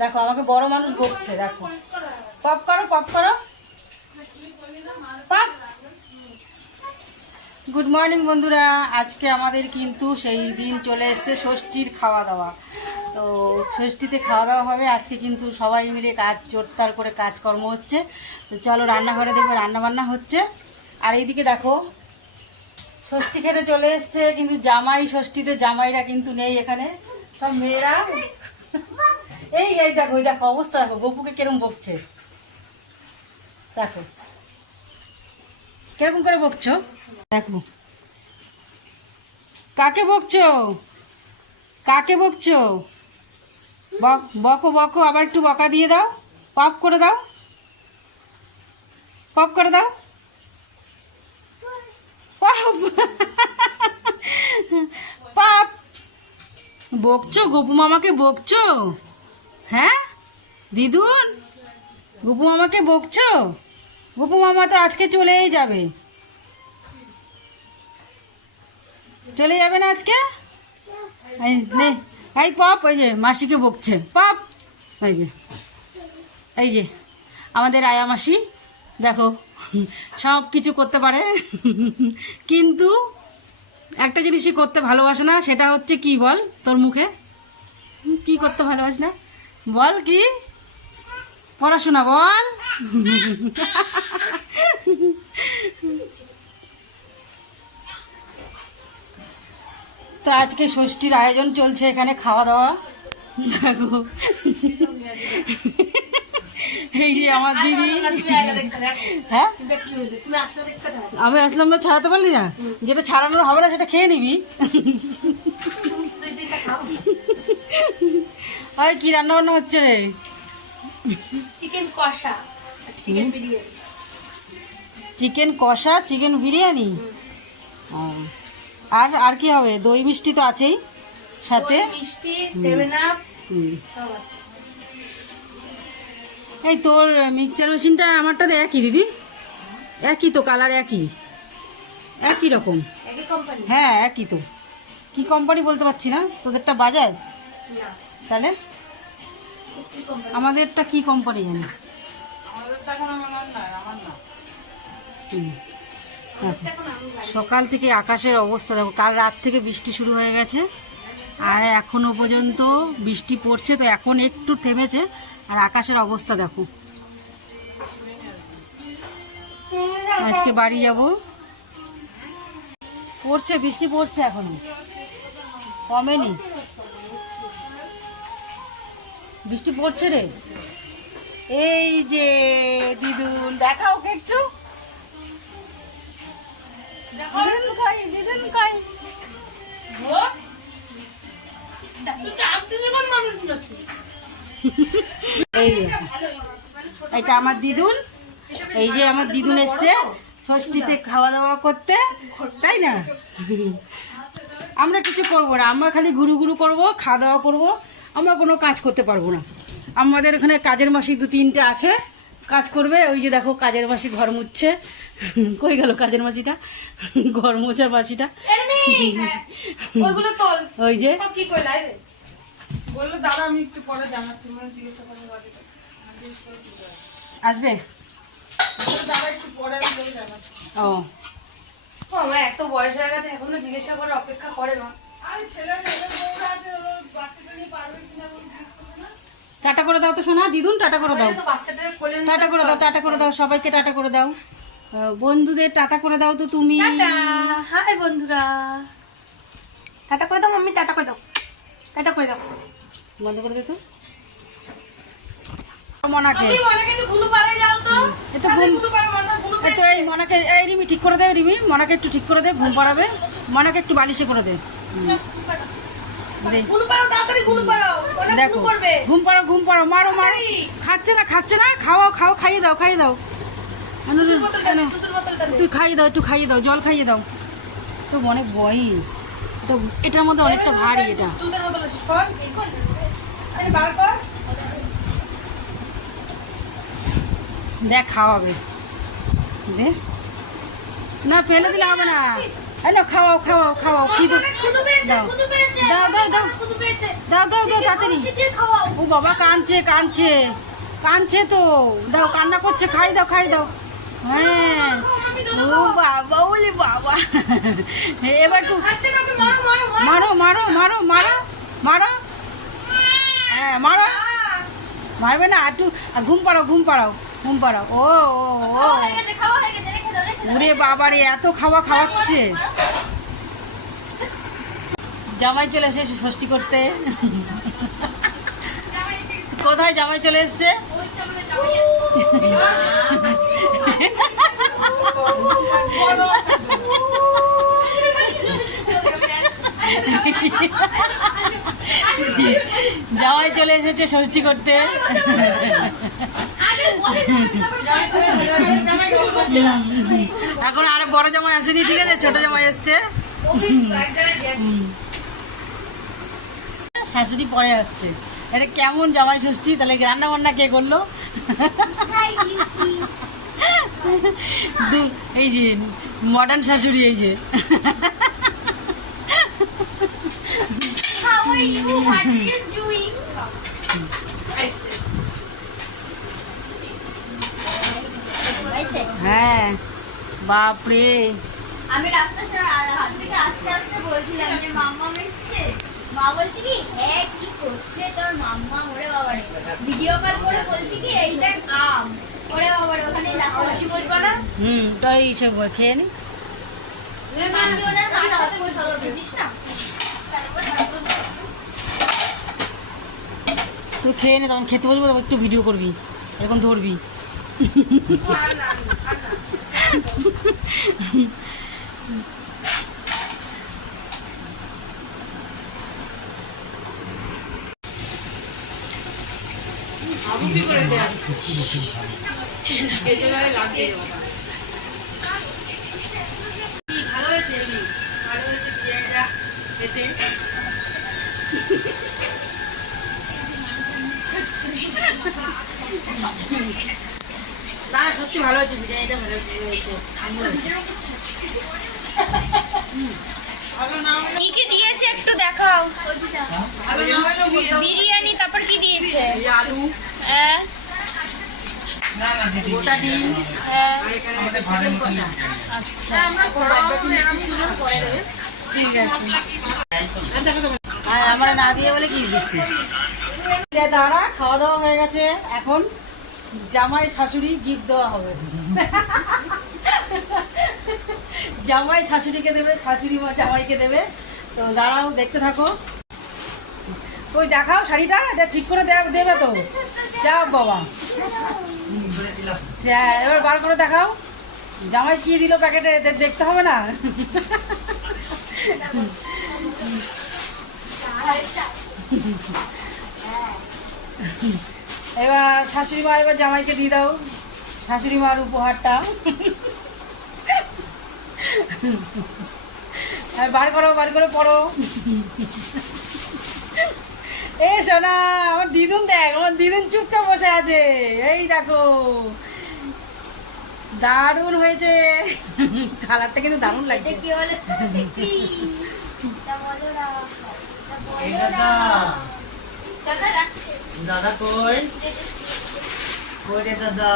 দেখো আমাকে বড় মানুষ বকছে, দেখো পপ করো পপ করো পপ। গুড মর্নিং বন্ধুরা, আজকে আমাদের কিন্তু সেই দিন চলে এসছে ষষ্ঠীর খাওয়া দাওয়া। তো ষষ্ঠীতে খাওয়া দাওয়া হবে আজকে, কিন্তু সবাই মিলে কাজ জোরদার করে কাজকর্ম হচ্ছে। তো চলো রান্নাঘরে দেখবো রান্না বান্না হচ্ছে। আর এইদিকে দেখো ষষ্ঠী খেতে চলে এসছে, কিন্তু জামাই ষষ্ঠীতে জামাইরা কিন্তু নেই এখানে, সব মেয়েরা। এই এই দেখো, ওই দেখো অবস্থা দেখো, গপুকে কিরম বকছে দেখো, কিরকম করে বকছো দেখো। কাকে বকছো, কাকে বকছো? বকো বকো, আবার একটু বকা দিয়ে দাও, পপ করে দাও, পপ করে দাও, পপ পপ। বকছো গপু মামাকে বকছো? হ্যাঁ দিদুন, গপু মামাকে বকছো? গপু মামা তো আজকে চলেই যাবে, চলে যাবে না আজকে? এই পপ, ওই যে মাসিকে বকছে পপ। এই যে আমাদের আয়া মাসি দেখো, সব কিছু করতে পারে, কিন্তু একটা জিনিসই করতে ভালোবাসে না, সেটা হচ্ছে কি বল তোর মুখে? কি করতে ভালোবাসে না বল? কি পড়াশোনা বল। তো আজকে ষষ্ঠীর আয়োজন চলছে এখানে, খাওয়া দাওয়া দেখো। এই যে আমার দিদি, হ্যাঁ আমি আসলাম, ছাড়াতে পারলি না, যেটা ছাড়ানোর হবে না সেটা খেয়ে নিবি। আরে কি রান্না বান্না হচ্ছে রে? চিকেন কষা, চিকেন বিরিয়ানি। চিকেন কষা, চিকেন বিরিয়ানি। আর আর কি হবে? দই মিষ্টি তো আছেই সাথে, মিষ্টি, 7 আপ সব আছে। এই তোর মিক্সচার মেশিনটা আমারটা একই দিদি, একই তো কালার, একই একই রকম, একই কোম্পানি? হ্যাঁ একই তো। কি কোম্পানি বলতে পারছি না, তোদেরটা বাজাজ? না, তাহলে কি কোম্পানি? আমাদেরটা কি কোম্পানি জানি। সকাল থেকে আকাশের অবস্থা দেখো, কাল রাত থেকে বৃষ্টি শুরু হয়ে গেছে আর এখনো পর্যন্ত বৃষ্টি পড়ছে। তো এখন একটু থেমেছে, আর আকাশের অবস্থা দেখো। আজকে বাড়ি যাব, পড়ছে বৃষ্টি, পড়ছে এখনো কমেনি, বৃষ্টি পড়ছে রে। এই যে দিদুন, দেখা ওকে একটু, দিদুন কই, দিদুন কই? এইটা আমার দিদুন, এই যে আমার দিদুন এসছে ষষ্ঠীতে খাওয়া দাওয়া করতে, তাই না? আমরা কিছু করবো না, আমরা খালি ঘুরু ঘুরু করবো, খাওয়া দাওয়া করবো, আমরা কোনো কাজ করতে পারবো না। আমাদের এখানে কাজের মাসি 2-3টে আছে, কাজ করবে। ওই যে দেখো কাজের মাসি ঘর মুছছে, কই গেল কাজের মাসিটা, ঘর মোছার মাসিটা? ওইগুলো তোল। ওই যে কি কই লাইভে বললো দাদা আমি একটু পরে জানাচ্ছি, আসবে, দাদা একটু পরে আমি বলে জানাচ্ছি। ও আমার এত বয়স হয়ে গেছে, এখন তো জিজ্ঞাসা করে অপেক্ষা করে না। আরে ছেলে বউরা আছে, বাচ্চাটা নিয়ে পারবে কিনা বলে ঠিক করবে না। টাটা করে দাও তো শোনা, দিদুন টাটা করে দাও, তো বাচ্চাটাকে কোলে নিয়ে টাটা করে দাও, টাটা করে দাও, সবাইকে টাটা করে দাও, বন্ধুদের টাটা করে দাও তো তুমি। টাটা, হাই বন্ধুরা, টাটা করে দাও মাম্মি, টাটা করে দাও, টাটা করে দাও। বন্ধ করে দে তো মনাকে, তুমি মনাকে একটু ঘুরু পাড়ে যাও তো, এ তো ঘুম, ঘুরু পাড়ে মনা ঘুরু এই তো এই মনাকে, এই রিমি ঠিক করে দে, রিমি মনাকে একটু ঠিক করে দে, ঘুম পাড়াবে, মনাকে একটু বালিশে করে দে। দে। ঘুরু পাড়াও, তাড়াতাড়ি ঘুরু পাড়াও, মনা দেখো ঘুরু করবে। ঘুম পাড়ো, ঘুম পাড়ো, মারো মারো, তাড়াতাড়ি। খাচ্ছে না খাচ্ছে না, খাও খাও, খাইয়ে দাও, খাইয়ে দাও, দুধের বোতলটা দে, দুধের বোতলটা দে। তুই খাইয়ে দাও, একটু খাইয়ে দাও, জল খাইয়ে দাও। তো অনেক বই, এটা এটার মধ্যে অনেকটা ভারী এটা। দুধের বোতল আছে, সর এই কর, আরে বার কর। দেখ খাওয়াবে, দে না, ফেলে দিলে হবে না, এই না, খাওয়াও খাওয়াও খাওয়াও, খিদে খুদু পেয়েছে, দাও। খুদু পেয়েছে। দাও, দাও, দাও। খুদু পেয়েছে। দাও দাও দাও তাড়াতাড়ি। শিগগির খাওয়াও। ও বাবা কাঁদছে কাঁদছে কাঁদছে তো, দাও, কান্না করছে, খাই দাও খাই দাও। হ্যাঁ, ও বাবা, বলি বাবা। এবার একটু খাচ্ছে না, ওকে মারো, মারো, মারো। মারো মারো মারো মারো মারো, হ্যাঁ মারো, মারবে না, একটু ঘুম পাড়াও ঘুম পাড়াও ঘুম পাড়াও। ও ও ও খাওয়া হয়ে গেছে, খাওয়া হয়ে গেছে, রেখে দাও, রেখে দাও। ওরে বাবারে, এত খাওয়া খাওয়াচ্ছে। জামাই চলে এসে ষষ্ঠী করতে। জামাই এসে গেছে। কোথায় জামাই চলে এসছে? ওই তো আমাদের জামাই এসেছে। জামাই চলে এসেছে ষষ্ঠী করতে। আগে বলে জামাই বসে। এখন আরে বড় জামাই আসেনি, ঠিক আছে, ছোট জামাই এসছে। শাশুড়ি পরে আসছে। এটা কেমন জামাই ষষ্ঠী? তাহলে রান্না বান্না কে করলো? এই যে মডার্ন শাশুড়ি, এই যে How are you? What are you doing? হ্যাঁ, বাপরে। আমি রাস্তা হাত থেকে আস্তে আস্তে বলছিলাম যে মাম্মা এসছে। মা বলছে কি, হ্যাঁ কি করছে তোর মাম্মা? ওরে বাবারে, ভিডিও কল করে বলছি কি, এই দেখ আম। ওরে বাবারে, ওখানে রাস্তা বসে বসবো না? তো এইসব খেয়ে নি। মাসি ওনার মার সাথে বসবো, বুঝিস না? তুই খেয়ে নে, তখন খেতে বসবো, তখন একটু ভিডিও করবি, এরকম ধরবি। ভালো হয়েছে, ভালো হয়েছে বিরিয়ানিটা খেতে। না, সত্যি ভালো হয়েছে বিরিয়ানিটা, ভালো হয়েছে। কি কি দিয়েছে একটু দেখাও। ভালো না হলেও বলতাম। বিরিয়ানি, তারপর কি দিয়েছে? এই আলু, হ্যাঁ গোটা ডিম, হ্যাঁ, আর এখানে চিকেন কষা। আচ্ছা, পরে দেবে। ঠিক আছে। আমরা না দিয়ে বলে কি দিচ্ছি। দাঁড়া, খাওয়া দাওয়া হয়ে গেছে, এখন জামাই শাশুড়ি গিফট দেওয়া হবে। জামাই শাশুড়িকে দেবে, শাশুড়ি মা জামাইকে দেবে। তো দাঁড়াও, দেখতে থাকো। ওই দেখাও শাড়িটা, এটা ঠিক করে দেবে তো। যাও বাবা, হ্যাঁ, এবার বার করে দেখাও জামাই কি দিল প্যাকেটে, দেখতে হবে না? এবার শাশুড়ি মা এবার জামাইকে দিয়ে দাও শাশুড়ি মার উপহারটা। বার করো, বার করে পড়ো। এ সোনা, আমার দিদুন দেখ, আমার দিদুন চুপচাপ বসে আছে। এই দেখো, দারুণ হয়েছে। কালারটা কিন্তু দারুণ লাগছে। কি বলে দাদা রাখছে। দাদা কই কই রে দাদা?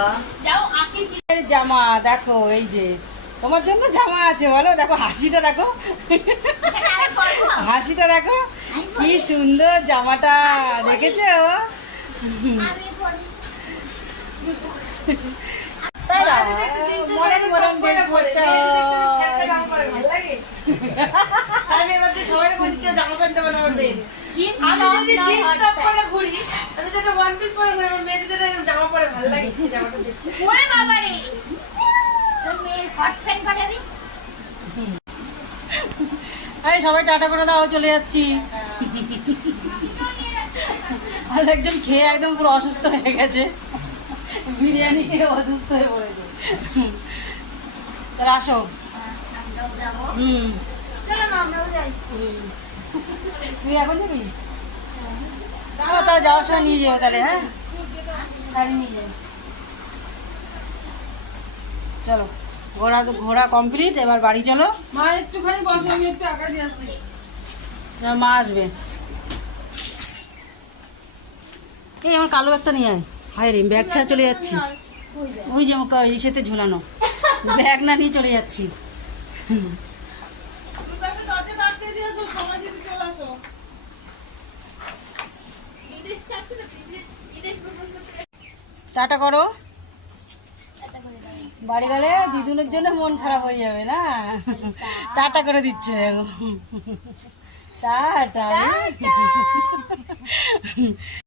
যাও আঁকি এর জামা দেখো, এই যে তোমার জন্য জামা আছে, বলো। দেখো হাসিটা, দেখো হাসিটা, দেখো কি সুন্দর জামাটা, দেখেছো? তাই না? মডার্ন মডার্ন ড্রেস পরতে হয়। আমি এবার দিয়ে সবাই বলছি কেউ জামা পরতে পারে না। জিন্স আমি যদি জিন্স টপ পরে ঘুরি, আমি যদি ওয়ান পিস পরে ঘুরি, আমার মেয়েদের জামা পরে ভালো লাগে, সেই জামাটা দেখতে। ওরে বাবা রে, তোর মেয়ের হট প্যান্ট পাঠাবি? আরে সবাই টাটা করে দাও, চলে যাচ্ছি। আর একজন খেয়ে একদম পুরো অসুস্থ হয়ে গেছে, বিরিয়ানি খেয়ে অসুস্থ হয়ে পড়েছে। তাহলে আসো। চলো মা, আমরাও যাই। তুই এখন যাবি? তাহলে যাওয়ার সময় নিয়ে যাবো তাহলে। হ্যাঁ, গাড়ি নিয়ে যাবো, চলো। ঘোরা কমপ্লিট, এবার বাড়ি চলো। মা একটুখানি বসো, আমি একটু আঁকা দিয়ে আসি। এবার মা আসবে। এই আমার কালো একটা নিয়ে আয়। হায় রে, ব্যাগ ছাড়া চলে যাচ্ছি। ওই যে আমাকে ইসেতে ঝুলানো ব্যাগ না নিয়ে চলে যাচ্ছি। তুমি তাকে দরজাটা আটকে দিয়ে আসো, সবাই যদি চলে আসো। বিদেশ যাচ্ছে তো, বিদেশ ভ্রমণ করতে টাটা করো। বাড়ি গেলে দিদুনের জন্য মন খারাপ হয়ে যাবে না? টাটা করে দিচ্ছে। টাটা।